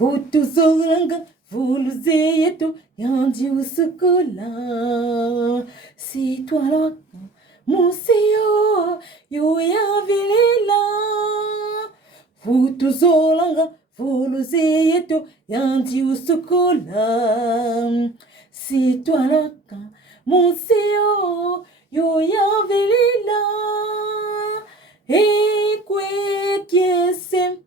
Fotozoranga volozeto yandi usukola. C'est toi là, mon Seigneur, yo yavilela. Fotozoranga volozeto yandi usukola. C'est toi là, mon Seigneur, yo yavilela. Ekwe kiese.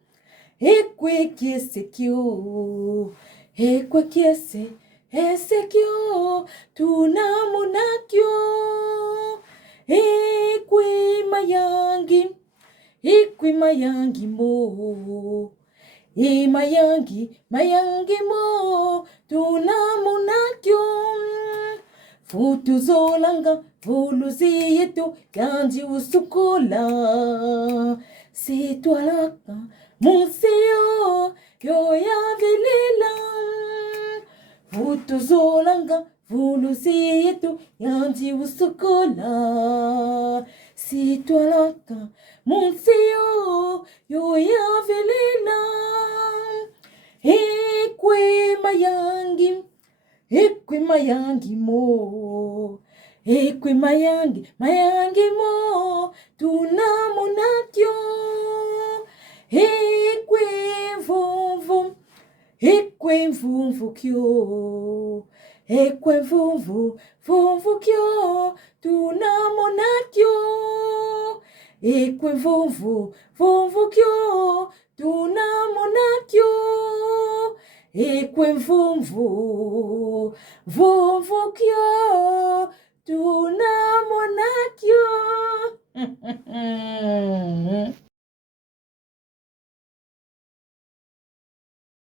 Ekwe kiese kyo, ekwe kiese, ese kyo, tunamunakyo. Ekwe mayangi mo, mayangi mo, tunamunakyo. Futuzolanga, voluzeyeto, yandi usukola. C'est toi là, mon Seigneur, yo yavilela. Futuzolanga, voluzeyeto, yandi usukola. C'est toi là, mon Seigneur, yo yavilela. Ekwe mayangi mo. Ekwe mayangi mo, tunamunakyo. Ekwe mvumvu kyo. Ekwe mvumvu kyo, tunamunakyo. Ekwe mvumvu kyo, tunamunakyo. Ekwe mvumvu kyo, tunamunakyo.